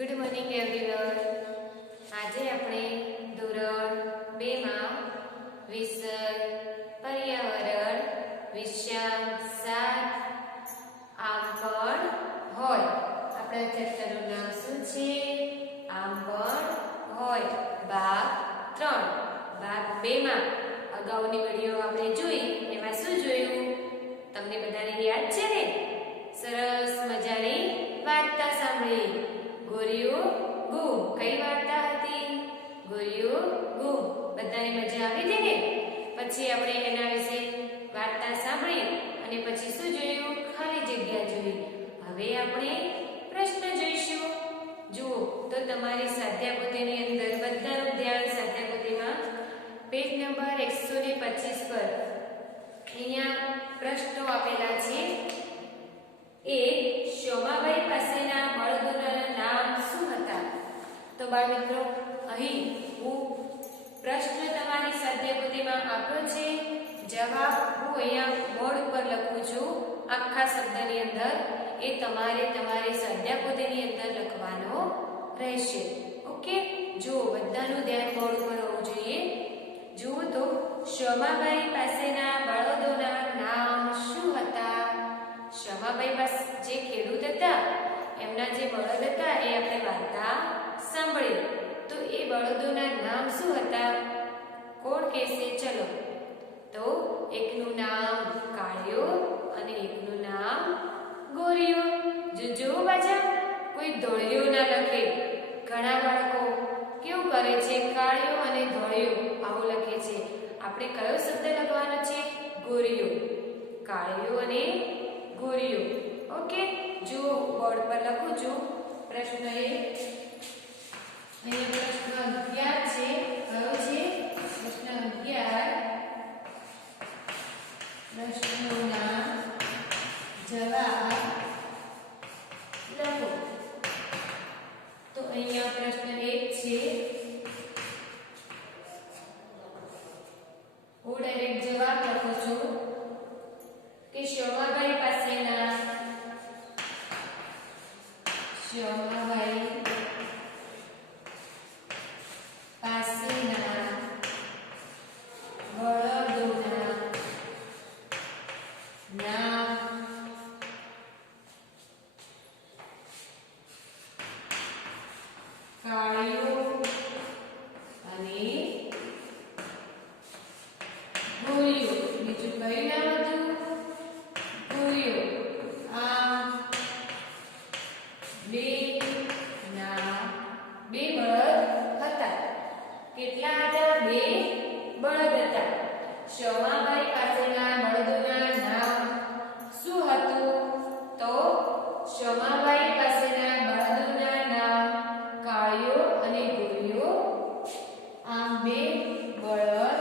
Good morning everyone. આજે આપણે ધોરણ 2 માં વિષય પર્યાવરણ વિષયાંક 7 આમ પણ હોય આપણા ચેપ્ટરનું નામ શું છે? આમ પણ હોય ભાગ 3 ભાગ 2 માં અગાઉની વિડિયો આપણે જોઈ એમાં શું જોયું તમને બધાને યાદ છે ને? સરસ મજાની વાર્તા સાંભળી। ગોરીઓ ગુમ કઈ વાર્તા હતી? ગોરીઓ ગુમ બધાને મજા આવી હતી ને? પછી આપણે એના વિશે વાર્તા સાંભળી અને પછી શું જોયું? ખાલી જગ્યા જોઈ। હવે આપણે પ્રશ્ન જોઈશું। જુઓ તો તમારી સ્વાધ્યાયપોથીની અંદર બધાનું ધ્યાન સ્વાધ્યાયપોથીમાં પેજ નંબર 125 પર અહીંયા પ્રશ્નો આપેલા છે। એ શોમાબાઈ પાસેના બળદોના નામ શું હતા? તો બાળ મિત્રો અહીં હું પ્રશ્ન તમારી સ્વાધ્યાયપોથીમાં આપ્યો છે, જવાબ હું અહીંયા બોર્ડ ઉપર લખું છું આખા શબ્દની અંદર, એ તમારે તમારી સ્વાધ્યાયપોથીની અંદર લખવાનો રહેશે। ઓકે, જો બધાનું ધ્યાન બોર્ડ ઉપર હોવું જોઈએ। જુઓ તો શોમાબાઈ પાસેના બળદોના નામ શું હતા? શોમાબાઈ પાસે જે ખેડૂત હતા એમના જે બળદ હતા એ આપણે વાર્તા સાંભળી, તો એ બળદોના નામ શું હતા? કોણ કહેશે? ચલો, તો એકનું નામ કાળિયો અને એકનું નામ ગોરિયો। જો બાજા કોઈ ધોળિયો ના લખે। ઘણા બાળકો કેવું કરે છે? કાળિયો અને ધોળિયો આવું લખે છે। આપણે કયો શબ્દ લખવાનો છે? ગોરિયો। કાળિયો અને ગોરિયો। ઓકે, જો બોર્ડ પર લખું છું પ્રશ્ન 1। અહીં પ્રશ્ન 11 છે। કયો છે? પ્રશ્ન 11। પ્રશ્નોના જવાબ લખો। તો અહીંયા પ્રશ્ન 1 છે, હું ડાયરેક્ટ જવાબ લખું છું કે શોમાબાઈ પાસેના બળદોના નામ કાળિયો અને ગોરિયો। બીજું કયું નામ હતું? ગોરિયો। આ બે બળદ હતા। કેટલા હતા? 2 બળદ હતા। શોમાબાઈ પાસેના બળદોના નામ શું હતું? તો શોમાબાઈ પાસેના બળદોના નામ કાળિયો અને ગોરિયો, આમ 2 બળદ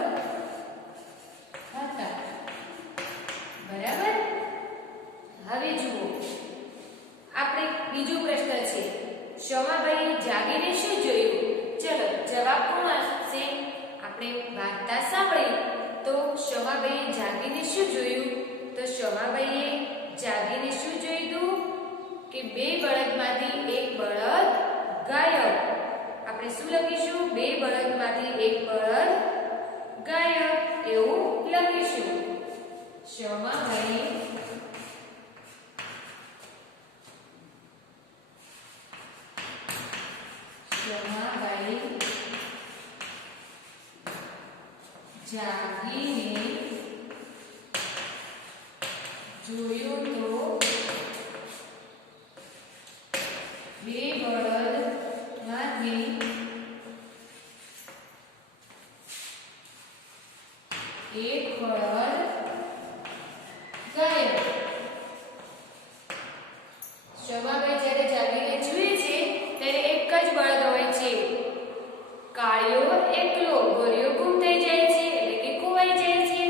હતા। બરાબર। હવે જુઓ, આપણે બીજો પ્રશ્ન છે, શોમાબાઈએ જાગીને શું જોયું? ચલો, જવાબ કોણ આપશે? આપણે વાર્તા સાંભળી તો શોમાબાઈએ જાગીને શું જોયું? તો શોમાબાઈએ જાગીને શું જોયું? કે 2 બળદમાંથી 1 બળદ ગાયબ। આપણે શું લખીશું? 2 બળદમાંથી 1 બળદ ગાયબ એવું લખીશું। શોમાબાઈ જાગીને જોયું તો 2 બળદમાંથી 1 બળદ ગાયબ। શોમાબાઈ જ્યારે જાગીને જુએ છે ત્યારે એક જ બળદ હોય છે, કાળિયો એકલો, ગોરિયો ગુમ થઈ જાય છે એટલે કે ખોવાઈ જાય છે।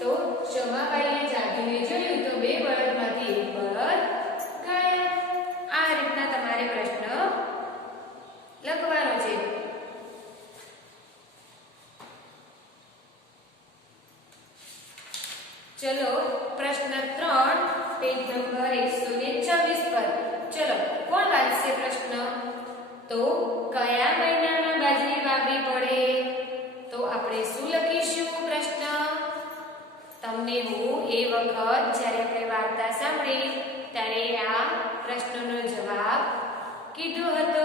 તો શોમાબાઈએ જાગીને જોયું તો 2 બળદમાંથી 1 બળદ ગાયબ। આ રીતના તમારે પ્રશ્ન લખવાનો છે। કીધો હતો,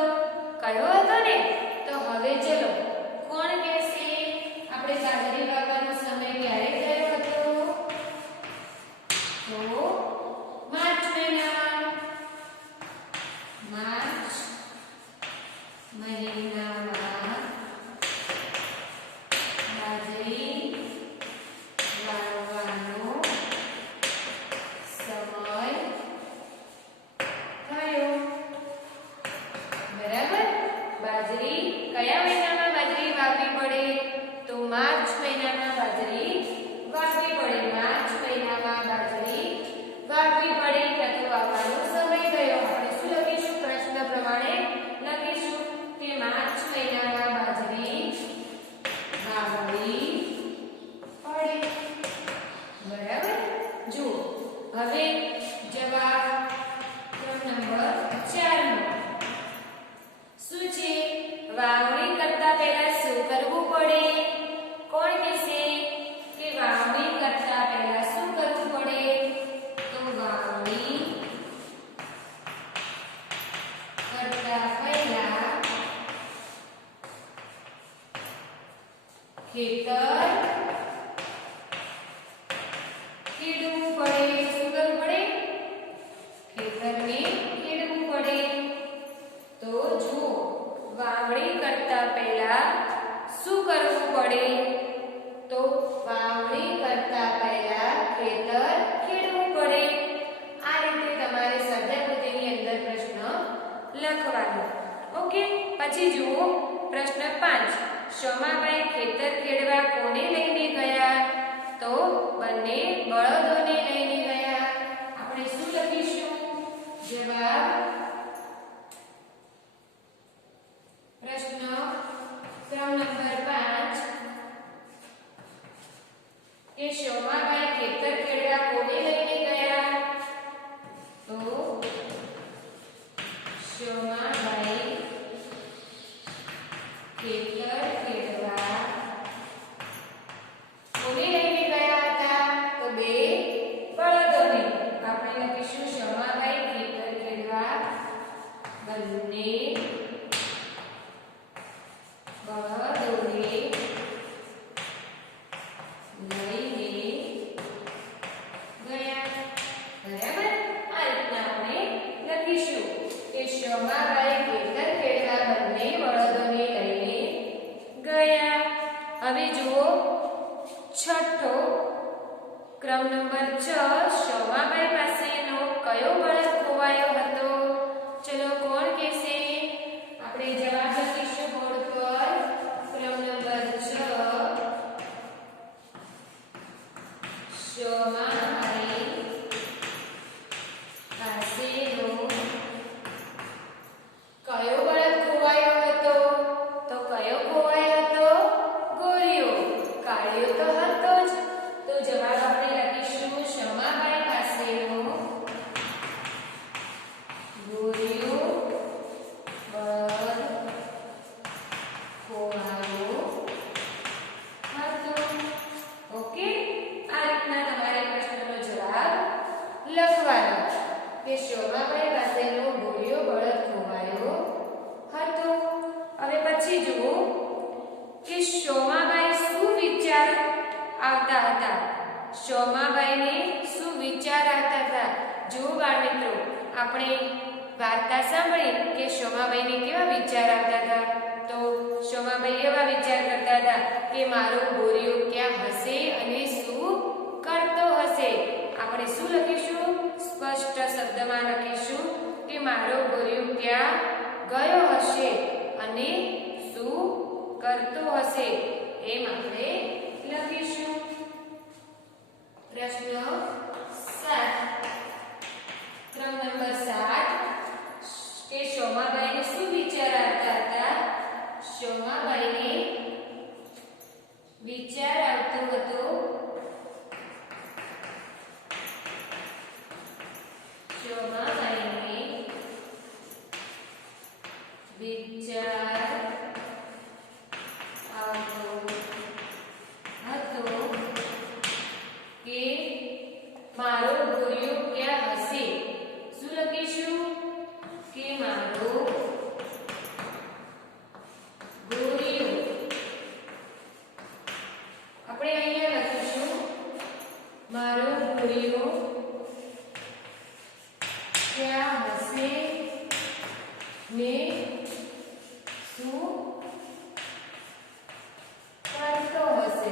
કયો હતો ને? તો હવે ચલો કોણ કહેશે આપણે બાજરી વાવવાનો સમય ક્યારે થયો હતો? તો માર્ચ મહિનામાં. માર્ચ મહિનામાં બાજરી વાવવાનો સમય થયો. બરાબર. બાજરી કયા મહિનામાં બાજરી વાવવી પડે? તો માર્ચ મહિનામાં બાજરી વાવવી પડે. માર્ચ મહિનામાં બાજરી વાવવી પડે. તો વાવવાનો સમય થયો. આપણે શું લખીશું? પ્રશ્ન પ્રમાણે લખીશું કે માર્ચ મહિનામાં બાજરી વાવવી પડે. બરાબર. જુઓ હવે જવાબ ક્રમ નંબર 4 નો શું છે? વાવણી કરતા પહેલા શું કરવું પડે? કોણ કહેશે કે વાવણી કરતા પહેલા શું કરવું પડે? તો વાવણી કરતા પહેલા ખેતર ખેડવું પડે. શું કરવું પડે? ખેતરને ખેડવું પડે. તો જુઓ વાવણી કરતા પહેલા શું કરવું પડે? તો વાવણી કરતા પહેલા ખેતર ખેડવું પડે. આ રીતે તમારે સ્વાધ્યાય અંદર પ્રશ્ન લખવાનો. ઓકે. પછી જુઓ પ્રશ્ન 5. શોમાબાઈ ખેતર ખેડવા કોને લઈને ગયા? તો બંને બળદોને લઈને ગયા. આપણે શું લખીશું? જવાબ પ્રશ્ન ક્રમ નંબર 5 કે શોમાબાઈ ખેતર ખેડવા કોને લઈને ગયા? તો શોમાબાઈ ખેતર ખેડવા કોને લઈને ગયા હતા? તો બે બળદોને. આપણે લખીશું શોમાબાઈ ખેતર ખેડવા બંને બળદોને લઈને ગયા. બરાબર. આ રીતના આપણે લખીશું કે શોમાબાઈ ખેતર ખેડવા બંને બળદોને લઈને ગયા. હવે જુઓ છઠ્ઠો ક્રમ નંબર 6. શોમાબાઈ પાસેનો કયો બળદ ખોવાયો હતો? ચલો કોણ કહેશે? આપણે જવાબ લખીશું બોર્ડ પર. ક્રમ નંબર 6. શોમાબાઈ પાસેનો કયો બળદ ખોવાયો હતો? તો કયો ખોવાયો હતો? ગોરિયો. કાળિયો તો હતો જ. તો જવાબ આપણે લખીશું શોમાબાઈ પાસેનો ગોરિયો બળદ ખોવાયો હતો. ઓકે. આ રીતના તમારે પ્રશ્નનો જવાબ લખવાનો કે શોમાબાઈ પાસેનો ગોરિયો બળદ ખોવાયો હતો. હવે પછી જુઓ કે શોમાબાઈ શું વિચાર આવતા હતા? શોમાબાઈને શું વિચાર આવતા હતા? જો બાળમિત્રો આપણે વાર્તા સાંભળી કે શોમાબાઈને કેવા વિચાર આવતા હતા? તો શોમાબાઈ એવા વિચાર કરતા હતા કે મારો ગોરિયો ક્યાં હશે અને શું કરતો હશે? આપણે શું લખીશું? સ્પષ્ટ શબ્દમાં લખીશું કે મારો ગોરિયો ક્યાં ગયો હશે અને શું કરતો હશે એમ આપણે લખીશું. પ્રશ્ન 7 ક્રમ નંબર 7 કે શોમાબાઈને શું વિચાર આવતા હતા? શોમાબાઈને વિચાર આવતો હતો શોમાબાઈને વિચાર આવતો હતો કે મારો ગોરિયો ક્યાં હશે? શું લખીશું? કે મારો ક્યાં હશે ને શું કરતો હશે.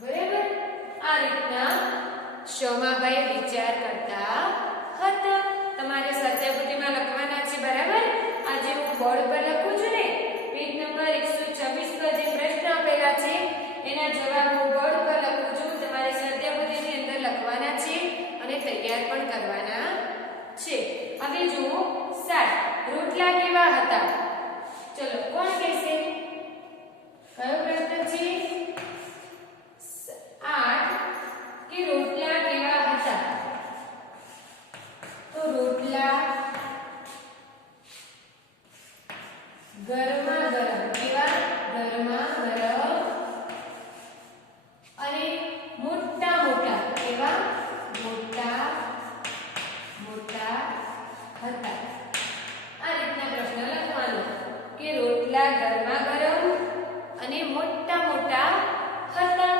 બરાબર. આ રીતના શોમાભાઈ વિચાર કરતા હતા. તમારે સત્યાબુદ્ધિમાં લખવાના છે. બરાબર. આજે હું બોર્ડ પર લખું છું ને, પેજ નંબર 126 પર જે પ્રશ્ન આપેલા છે એના જવાબ હું બોર્ડ પર લખું છું. તમારે સત્યાબુદ્ધિની અંદર લખવાના છે અને તૈયાર પણ કરવાના છે. હવે જુઓ 7 રોટલા કેવા હતા. ચલો કોણ કહેશે? કયો પ્રશ્ન છે? 8 કે રોટલા કેવા હતા. તો રોટલા ગરમા ગરમ. કેવા? ગરમા ગરમ અને મોટા મોટા. કેવા? મોટા મોટા હતા. આ રીતના પ્રશ્ન લખવાનો કે રોટલા ગરમા ગરમ અને મોટા મોટા હતા.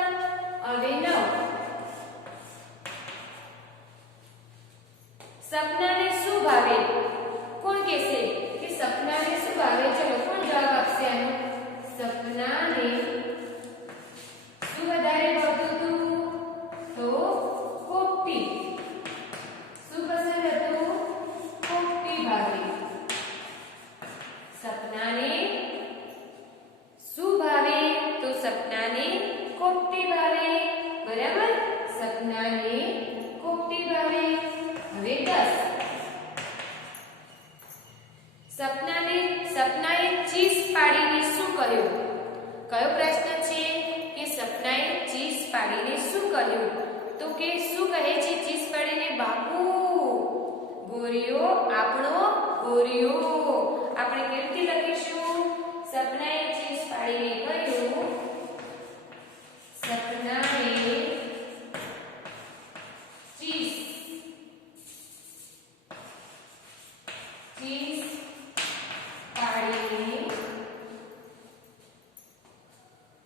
હવે 9 સપનાને શું ભાવે. કોણ કહેશે કે સપનાને શું ભાવે? ચલો કોણ જવાબ આપશે આનો? સપનાને શું વધારે ભાવતું હતું? તો કોફી. શું પસંદ હતું? કોફી ભાવે. સપનાને શું ભાવે? તો સપનાને કોફી ભાવે. બરાબર. સપનાને કોફી ભાવે. હવે 10 સપનાએ ચીઝ પાડીને શું કહ્યું. કયો પ્રશ્ન છે કે સપનાએ ચીઝ પાડીને શું કહ્યું? તો કે શું કહે છે ચીઝ પાડીને? બાપુ ગોરીઓ આપણો ગોરીઓ. આપણે કેવી રીતે લખીશું? સપનાએ ચીઝ પાડીને કહ્યું. સપનાએ ચીઝ પાડીને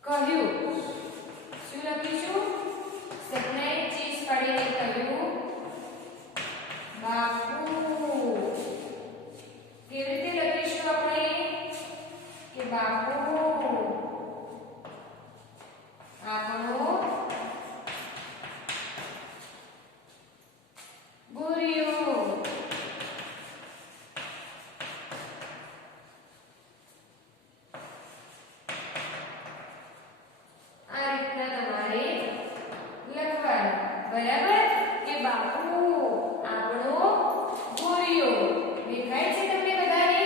કહ્યું. શું લખીશું? સપનાએ ચીઝ પાડીને કહ્યું બાપુ. કેવી રીતે લખીશું આપણે કે બાપુ આપણો ગોરીઓ. આ રીતના તમારે લખવાનું. બરાબર. કે બાપુ આપણો ગોરીઓ. દેખાય છે તમને બધાને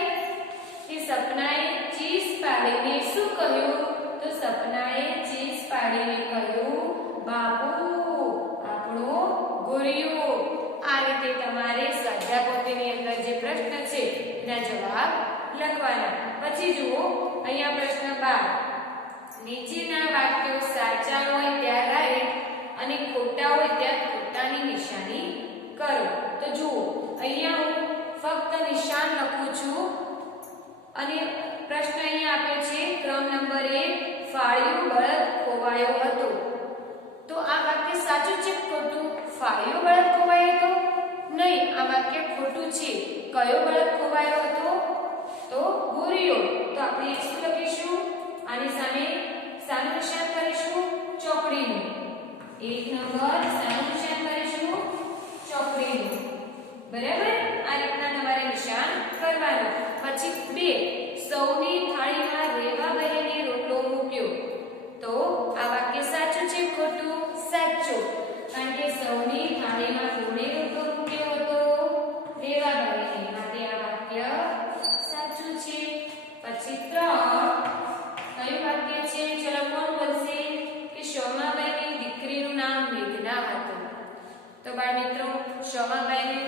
કે સપનાએ ચીઝ પાડીને શું કહ્યું? તો સપનાએ ચીઝ પાડીને કહ્યું બાપુ આપણો ગોરીઓ. આ રીતે તમારે સ્વાધ્યાયપોથીની અંદર જે પ્રશ્ન છે એના જવાબ લખવાના. પછી જુઓ અહીંયા પ્રશ્ન 12 નીચેના વાક્યો સાચા હોય ત્યાં રાઈટ અને ખોટા હોય ત્યાં ખોટાની નિશાની કરો. તો જુઓ અહીંયા હું ફક્ત નિશાન લખું છું અને પ્રશ્ન અહીંયા આપ્યો છે ક્રમ નંબર 1 ફાળ્યું બળદ ખોવાયો હતો. તો આ વાક્ય સાચું છે ખોટું? ફાળ્યું બળદ ખોવાયો હતો? નહીં, આ વાક્ય ખોટું છે. કયો બળદ ખોવાયો હતો? તો ગોરીઓ. તો આપણે શું લખીશું? આની સામે શાનું નિશાન કરીશું? ચોકડીનું. 1 નંબર શાનું નિશાન કરીશું? ચોકડીનું. બરાબર. આ રીતના તમારે નિશાન કરવાનું. પછી 2 સૌની થાળીમાં રેવાબહેને રોટલો મૂક્યો. તો આ વાક્ય સાચું છે ખોટું? સાચું. કારણ કે સૌની થાળીમાં કોણે રોટલો મૂક્યો હતો? રેવાબહેને. માટે આ વાક્ય સાચું છે. પછી 3 કયું વાક્ય છે? ચલો કોણ બોલશે કે શોમાબાઈની દીકરીનું નામ મેઘના હતું. તો બાળ મિત્રો શોમાબાઈની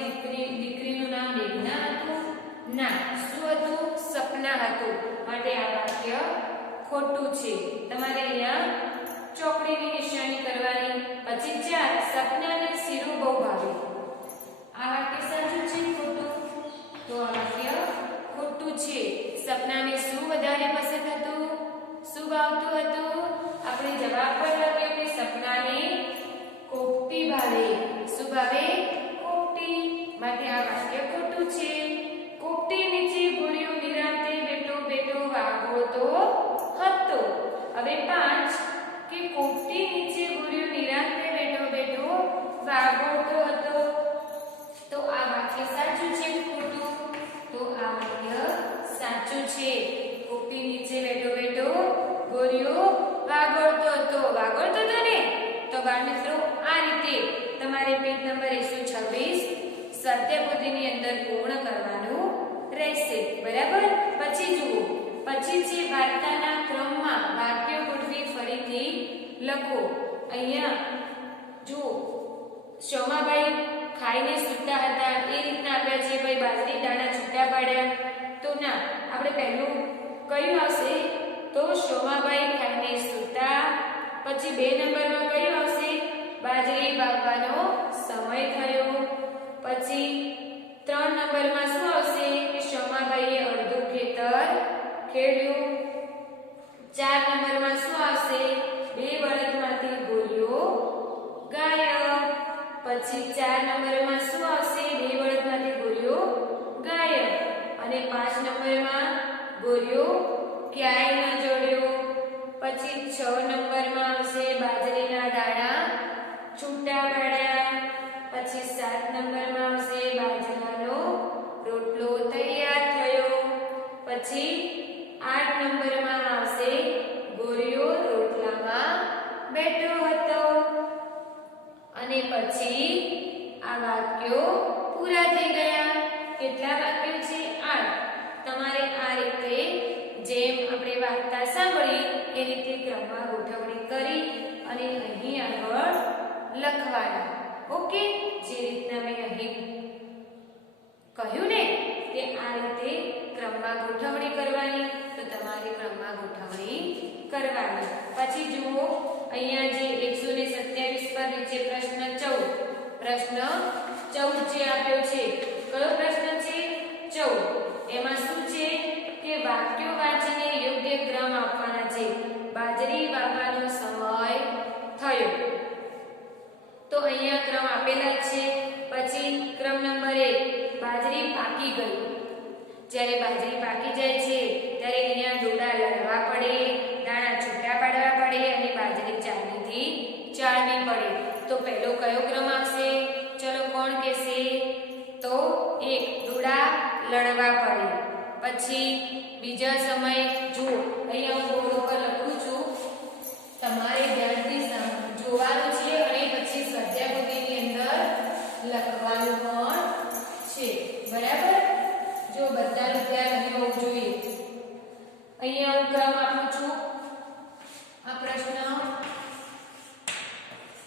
દીકરીનું નામ મેઘના હતું? ના. શું હતું? સપના હતું. માટે આ વાક્ય ખોટું છે. તમારે અહીંયા ચોકડીની નિશાની કરવાની. પછી 4 સપનાને શીરો બહુ ભાવે. આ વાક્ય સાચું છે ખોટું? તો આ વાક્ય ખોટું છે. સપનાને શું વધારે પસંદ હતું? શું ભાવતું હતું? આપણે જવાબ પર લખ્યો કે સપનાને કોફી ભાવે. શું ભાવે? કોફી. સ્વાધ્યાય અંદર પૂર્ણ કરવાનું રહેશે. બરાબર. પછી જુઓ, પછી છે વાર્તાના ક્રમમાં વાક્યો ગોઠવી ફરીથી લખો. અહીંયા જુઓ, શોમાબાઈ ખાઈને સૂતા હતા એ રીતના આપ્યા છે. ભાઈ બાજરી દાણા છૂટા પાડ્યા તો ના, આપણે પહેલું કયું આવશે? તો શોમાબાઈ ખાઈને સૂતા. પછી 2 નંબરમાં કયું આવશે? બાજરી વાવવાનો સમય થયો. પછી 3 નંબરમાં શું આવશે? કે શોમાબાઈએ અડધું ખેતર ખેડ્યું. 4 નંબરમાં શું આવશે? 2 બળદમાંથી ગોળીઓ ગાયબ. પછી 4 નંબરમાં શું આવશે? 2 બળદમાંથી ગોળીઓ ગાયબ. અને 5 નંબરમાં ગોળીઓ ક્યાંય ન જોડ્યો. પછી 6 નંબરમાં આવશે બાજરીના દાણા છૂટા પાડ્યા. પછી 7 નંબરમાં આવશે બાજરાનો રોટલો તૈયાર થયો. પછી 8 નંબરમાં આવશે ગોળીઓ રોટલામાં બેઠો હતો. અને પછી આ વાક્યો પૂરા થઈ ગયા. કેટલા વાક્યો છે? 8. તમારે આ રીતે જેમ આપણે વાર્તા સાંભળી એ રીતે ક્રમમાં ગોઠવણી કરી અને અહીં આગળ લખવાના. ઓકે, જે રીતના મેં અહીં કહ્યું ને કે આ રીતે ક્રમમાં ગોઠવણી કરવાની, તો તમારે ક્રમમાં ગોઠવણી કરવાની. પછી જુઓ, અહીંયા જે 127 પર નીચે પ્રશ્ન 14 જે આપ્યો છે. કયો પ્રશ્ન છે? 14. એમાં શું છે કે વાક્યો વાંચીને યોગ્ય ક્રમ આપવાના છે. બાજરી વાવવાનો સમય થયો, તો અહીંયા ક્રમ આપેલા છે. પછી ક્રમ નંબર 1, બાજરી પાકી ગઈ. જ્યારે બાજરી પાકી જાય છે ત્યારે અહીંયા ડોડા લડવા પડે, દાણા છૂટા પાડવા પડે અને બાજરી ચાળણીથી ચાળવી પડે. તો પહેલો કયો ક્રમ આવશે? ચલો કોણ કહેશે? તો 1, ડોડા લડવા પડે. પછી બીજા સમય જુઓ, અહીંયા હું બોર્ડ ઉપર લખું છું, તમારે ધ્યાનથી જોવાનું છે અને પછી સ્વાધ્યાય અંદર લખવાનું પણ છે. બરાબર. જો બધાનું ધ્યાન અહીં હોવું જોઈએ. અહીંયા હું ક્રમ આપું છું. આ પ્રશ્ન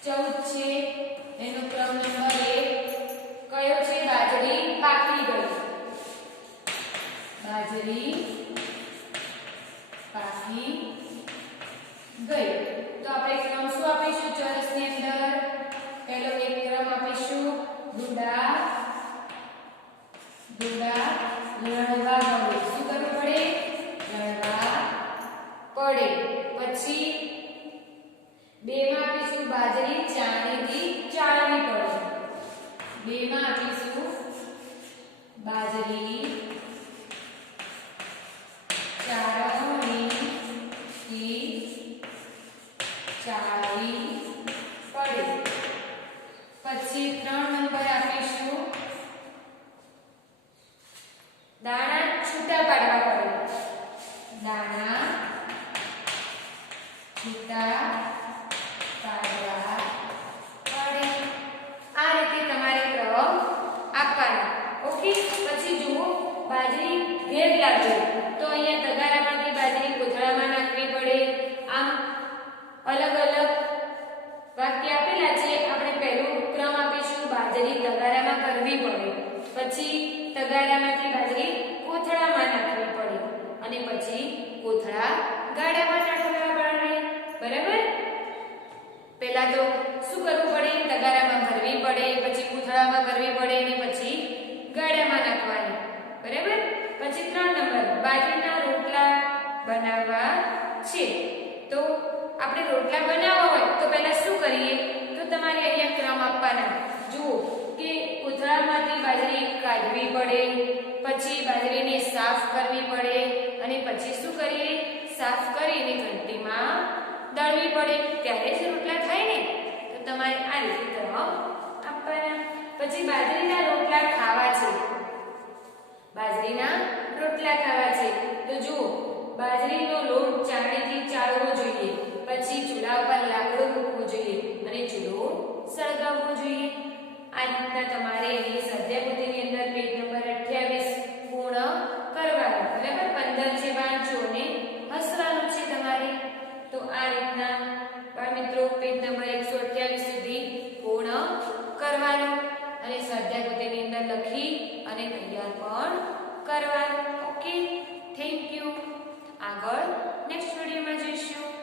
14 છે, એનો ક્રમ નંબર 1 કયો છે? બાજરી પાકી ગઈ. બાજરી પાકી ગઈ. તો આપણે ક્રમ શું આપીશું ચોરસની અંદર? પહેલો એક ક્રમ આપીશું ડોડા લડવા પડે. શું કરવું પડે? લડવા પડે. પછી 2 માં આપીશું બાજરી ચાળણીથી ચાળવી પડે. 2 માં આપીશું બાજરી ચાળણીથી ચાળવી પડે. પછી 3 નંબર આપીશું દાણા છૂટા પાડવા પડે. દાણા છૂટા પાડવા પડે. આ રીતે તમારે ક્રમ આપવાના. ઓકે. પછી જુઓ, બાજરી ભેગ લાગે તો અહીંયા તગારામાંથી બાજરી કોથળામાં નાખવી પડે. આમ અલગ અલગ વાક્ય આપેલા છે. આપણે પહેલું ક્રમ આપીશું બાજરી તગારામાં કરવી પડે. પછી તગારામાંથી બાજરી કોથળામાં નાખવી પડે અને પછી કોથળા ગાડામાં નાખવા પડે. બરાબર. પહેલા તો શું કરવું પડે? તગારામાં ભરવી પડે, પછી કોથળામાં કરવી પડે અને પછી ગાડામાં નાખવાની. બરાબર. પછી 3 નંબર બાજરીના રોટલા બનાવવા છે. તો આપણે રોટલા બનાવવા હોય તો પહેલા શું કરીએ? તો તમારે અહીંયા ક્રમ આપવાના. જુઓ કે કોથળામાંથી બાજરી કાઢવી પડે, પછી બાજરીને સાફ કરવી પડે અને પછી શું કરીએ? સાફ કરીને ઘંટીમાં દળવી પડે, ત્યારે જ રોટલા થાય ને. તો તમારે આ રીતે ક્રમ આપવાના. પછી બાજરીના રોટલા ખાવા છે. બાજરીના રોટલા ખાવા છે તો જુઓ, બાજરીનો લોટ ચાળણીથી ચાળવો જોઈએ. પછી ચૂલા ઉપર લાકડું મૂકવું જોઈએ અને ચૂલો સળગાવવો જોઈએ. આ રીતના તમારે એની સ્વાધ્યાય અને તૈયાર પણ કરવા. Okay, thank you. આગળ નેક્સ્ટ વિડીયોમાં જોઈશું.